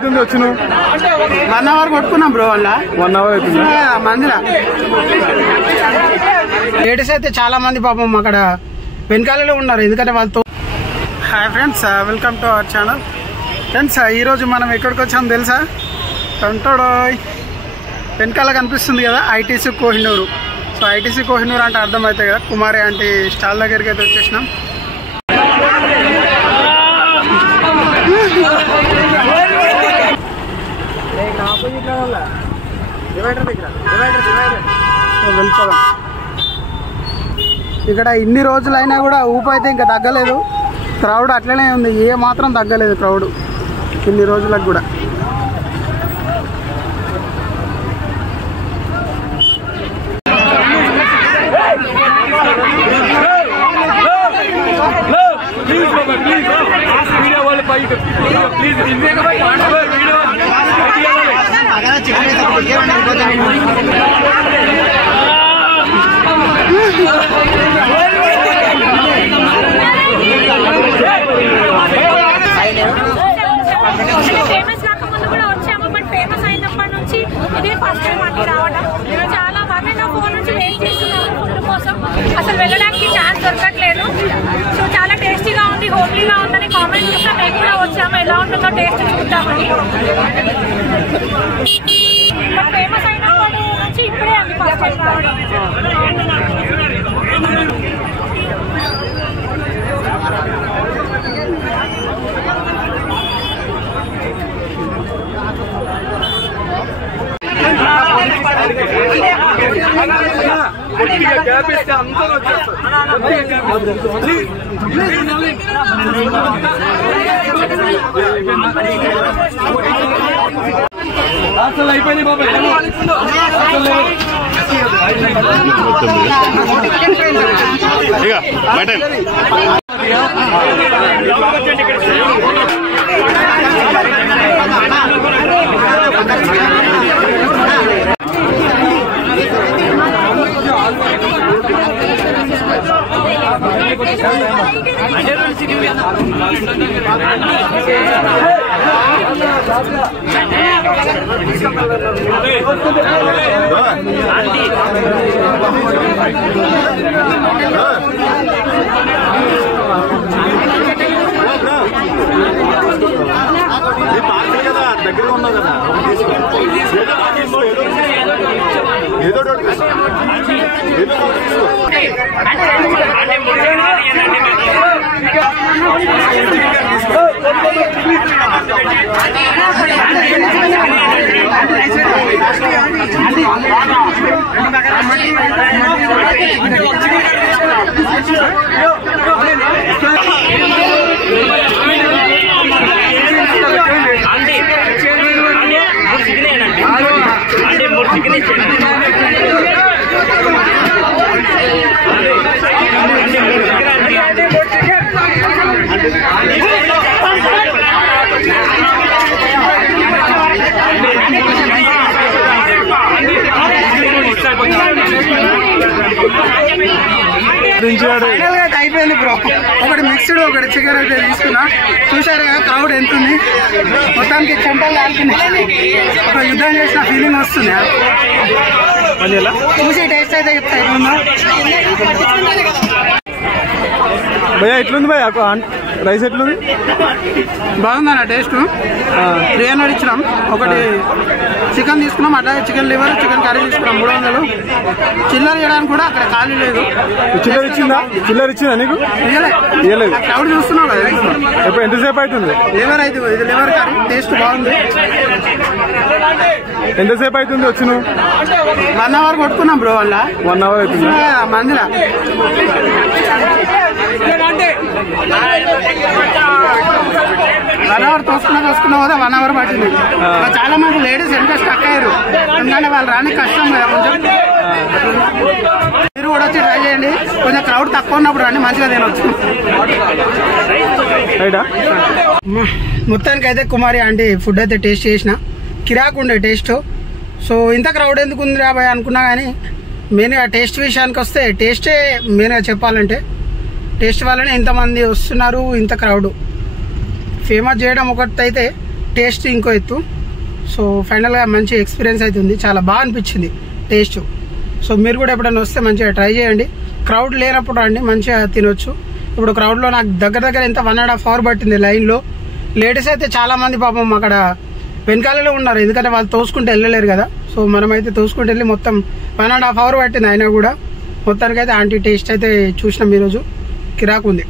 అవుతుంది వచ్చి నువ్వు? 1 అవర్ కొట్టుకున్నాం బ్రో. వాళ్ళ 1 అవర్ అవుతుంది మందిరా. లేడీస్ అయితే చాలా మంది పాపం అక్కడ వెనకాలలో ఉన్నారు, ఎందుకంటే వాళ్ళతో. Hi friends, welcome to our channel. Friends, ఈరోజు మనం ఎక్కడికి వచ్చామో తెలుసా? కంటోడోయ్ వెనకాల కనిపిస్తుంది కదా, ITC Kohinoor. So ITC Kohinoor అంటే అర్థమవుతాయి కదా, కుమారి ఆంటీ స్టాల్ దగ్గరికి అయితే వచ్చేసినాం. వెళ్ళిపోదాం. ఇక్కడ ఇన్ని రోజులైనా కూడా ఊపు అయితే ఇంకా తగ్గలేదు. క్రౌడ్ అట్లనే ఉంది, ఏ మాత్రం తగ్గలేదు క్రౌడ్ ఇన్ని రోజులకు కూడా. ఫేమస్ కాకముందు కూడా వచ్చాము, బట్ ఫేమస్ అయినప్పటి నుంచి ఇదే ఫస్ట్ టైం అన్ని రావడం. చాలా 1.5 నుంచి వెయిట్ చేస్తున్నాము ఫుడ్ కోసం, అసలు వెళ్ళడానికి ఛాన్స్ దొరకట్లేదు. సో చాలా టేస్టీగా ఉంది, హోమ్లీగా ఉందని కామెంట్ చేస్తాం. మేము కూడా వచ్చాము, ఎలా ఉంటుందో టేస్ట్ చూద్దామని. బట్ ఫేమస్ అయినప్పటి నుంచి ఇప్పుడే అన్ని ఫస్ట్ టైం రావడం. అసలు అయిపోయింది బాబా. దగ్గర ఉన్నావు కదా, ఏదో అయిపోయింది బ్రో. ఒకటి మిక్స్డ్, ఒకటి చికెన్ అయితే తీసుకున్నా. చూసారు కదా క్రౌడ్ ఎంత ఉంది, మొత్తానికి చెంటలు కాలుతున్నాయి. ఒక యుద్ధం చేసిన ఫీలింగ్ వస్తుంది. చూసి టేస్ట్ అయితే చెప్తా ఎట్లుందో. భయ్యా ఎట్లుంది భయ్యా రైస్? ఎట్లుంది? బాగుందన్న టేస్ట్. 300 ఇచ్చినాం. ఒకటి చికెన్ తీసుకున్నాం, అట్లాగే చికెన్ లివర్, చికెన్ కర్రీ తీసుకున్నాం 300. చిల్లర చేయడానికి కూడా అక్కడ ఖాళీ లేదు. చిల్లర ఇచ్చిందా? చిల్లర ఇచ్చిందా నీకు? ఇవ్వలేదు. క్రౌడ్ చూస్తున్నావు కదా. ఎప్పుడు ఎంతసేపు అవుతుంది? లివర్ అయితే ఇది లివర్ కర్రీ, టేస్ట్ బాగుంది. ఎంతసేపు అవుతుంది వచ్చి నువ్వు? 1 అవర్ కొట్టుకున్నాం బ్రో. వాళ్ళ 1 అవర్ అవుతుంది మందిరా. 1 అవర్ తోసుకున్నా కదా, 1 అవర్ పట్టింది. చాలా మంది లేడీస్ ఎంత స్టక్ అయ్యారు, ఎందుకంటే వాళ్ళు రానికి కష్టం కదా కొంచెం. మీరు కూడా వచ్చి ట్రై చేయండి, కొంచెం క్రౌడ్ తక్కువ ఉన్నప్పుడు రండి, మంచిగా తినొచ్చు. మొత్తానికి అయితే కుమారి ఆంటీ ఫుడ్ అయితే టేస్ట్ చేసిన, కిరాకు ఉండే టేస్ట్. సో ఇంత క్రౌడ్ ఎందుకు ఉంది రాబాయ్ అనుకున్నా, కానీ మెయిన్గా టేస్ట్ విషయానికి వస్తే టేస్టే మెయిన్గా చెప్పాలంటే. టేస్ట్ వల్లనే ఇంతమంది వస్తున్నారు, ఇంత క్రౌడ్. ఫేమస్ చేయడం ఒకటి అయితే టేస్ట్ ఇంకో ఎత్తు. సో ఫైనల్గా మంచి ఎక్స్పీరియన్స్ అవుతుంది, చాలా బాగా అనిపించింది టేస్ట్. సో మీరు కూడా ఎప్పుడైనా వస్తే మంచిగా ట్రై చేయండి. క్రౌడ్ లేనప్పుడు రండి, మంచిగా తినొచ్చు. ఇప్పుడు క్రౌడ్లో నాకు దగ్గర ఎంత 1.5 hours పట్టింది లైన్లో. లేడీస్ అయితే చాలామంది పాపం అక్కడ వెనకాలలో ఉన్నారు, ఎందుకంటే వాళ్ళు తోసుకుంటూ వెళ్ళలేరు కదా. సో మనమైతే తోసుకుంటూ వెళ్ళి మొత్తం 1.5 hours పట్టింది. అయినా కూడా మొత్తానికైతే ఆంటీ టేస్ట్ అయితే చూసినాం ఈరోజు, కిరాకు ఉంది.